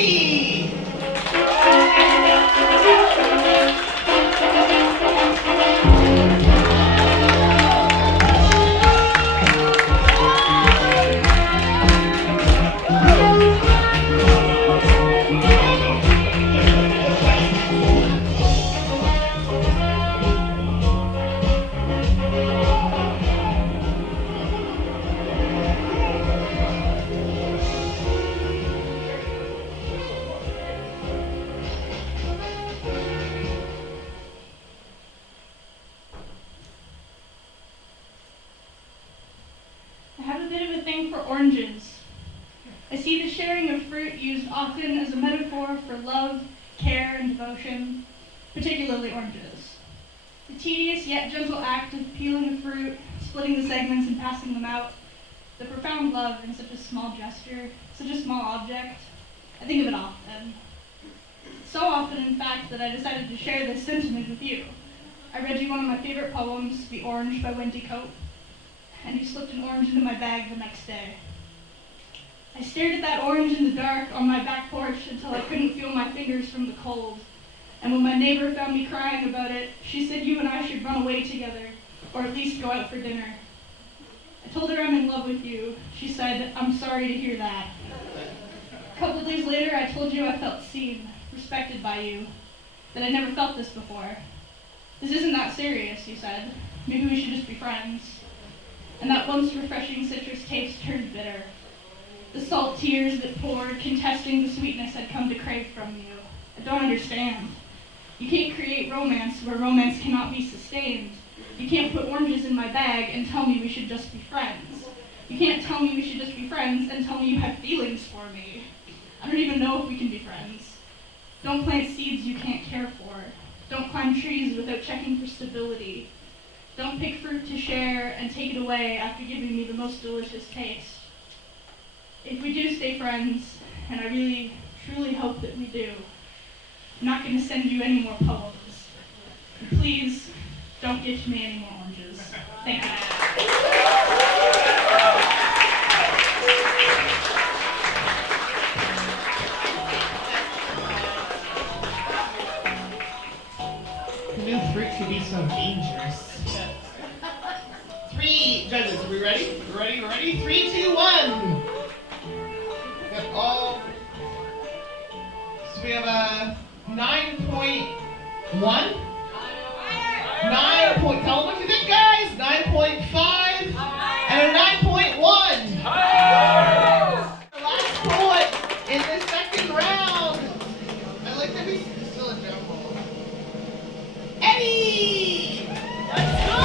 Eddie! I have a bit of a thing for oranges. I see the sharing of fruit used often as a metaphor for love, care, and devotion, particularly oranges. The tedious yet gentle act of peeling a fruit, splitting the segments and passing them out, the profound love in such a small gesture, such a small object. I think of it often. So often, in fact, that I decided to share this sentiment with you. I read you one of my favorite poems, The Orange by Wendy Cope, and you slipped an orange into my bag the next day. I stared at that orange in the dark on my back porch until I couldn't feel my fingers from the cold. And when my neighbor found me crying about it, she said you and I should run away together, or at least go out for dinner. I told her I'm in love with you. She said, I'm sorry to hear that. A couple days later, I told you I felt seen, respected by you, that I'd never felt this before. This isn't that serious, you said. Maybe we should just be friends. And that once refreshing citrus taste turned bitter. The salt tears that poured, contesting the sweetness I'd come to crave from you. I don't understand. You can't create romance where romance cannot be sustained. You can't put oranges in my bag and tell me we should just be friends. You can't tell me we should just be friends and tell me you have feelings for me. I don't even know if we can be friends. Don't plant seeds you can't care for. Don't climb trees without checking for stability. Don't pick fruit to share and take it away after giving me the most delicious taste. If we do stay friends, and I really, truly hope that we do, I'm not going to send you any more poems. And please, don't gift me any more oranges. Thank you. Who knew fruit could be so dangerous? 3 judges, are we ready? We're ready? 3, 2, 1. Yep, all. So we have a 9.1. 9 point. Tell them what you think, guys. 9.5 and a 9.1. The last poet in this second round. I like that he's still a jumble. Eddie! Let's go!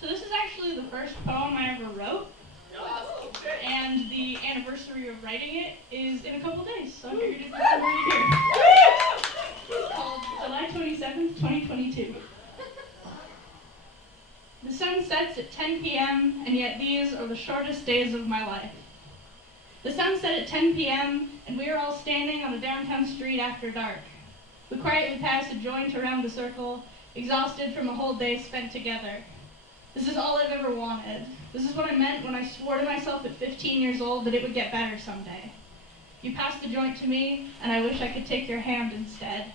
So this is actually the first poem I ever wrote, and the anniversary of writing it is in a couple days, so I figured it's already here. It's called July 27th, 2022. The sun sets at 10 p.m., and yet these are the shortest days of my life. The sun set at 10 p.m., and we are all standing on a downtown street after dark. We quietly pass a joint around the circle, exhausted from a whole day spent together. This is all I've ever wanted. This is what I meant when I swore to myself at 15 years old that it would get better someday. You passed the joint to me, and I wish I could take your hand instead.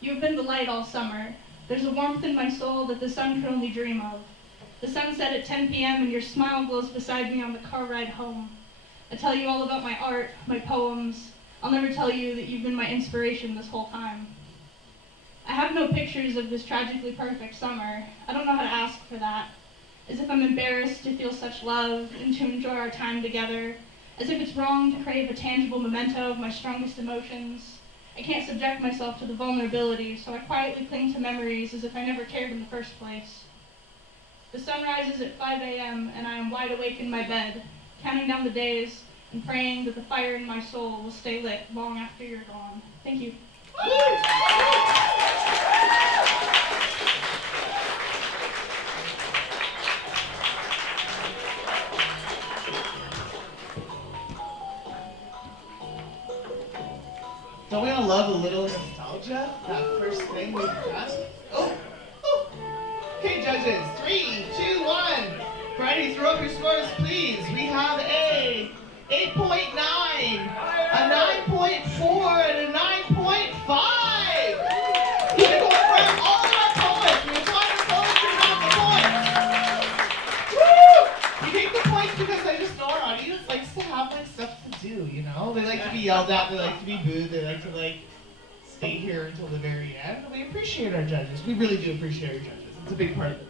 You have been the light all summer. There's a warmth in my soul that the sun could only dream of. The sun set at 10 p.m. and your smile glows beside me on the car ride home. I tell you all about my art, my poems. I'll never tell you that you've been my inspiration this whole time. I have no pictures of this tragically perfect summer. I don't know how to ask for that. As if I'm embarrassed to feel such love and to enjoy our time together. As if it's wrong to crave a tangible memento of my strongest emotions. I can't subject myself to the vulnerability, so I quietly cling to memories as if I never cared in the first place. The sun rises at 5 a.m. and I am wide awake in my bed, counting down the days and praying that the fire in my soul will stay lit long after you're gone. Thank you. love a little nostalgia. That first thing we've done. Oh. Okay, judges. 3, 2, 1. Freddie, throw up your scores, please. We have a 8.9, a 9.4, and a 9.5. We're going for all of our poets. We're trying to poets to have the points. Woo! You take the points because I just know our audience likes to have like stuff to do, you know? They like to be yelled at, they like to be booed, they like to like stay here until the very end. We appreciate our judges. We really do appreciate our judges. It's a big part of it.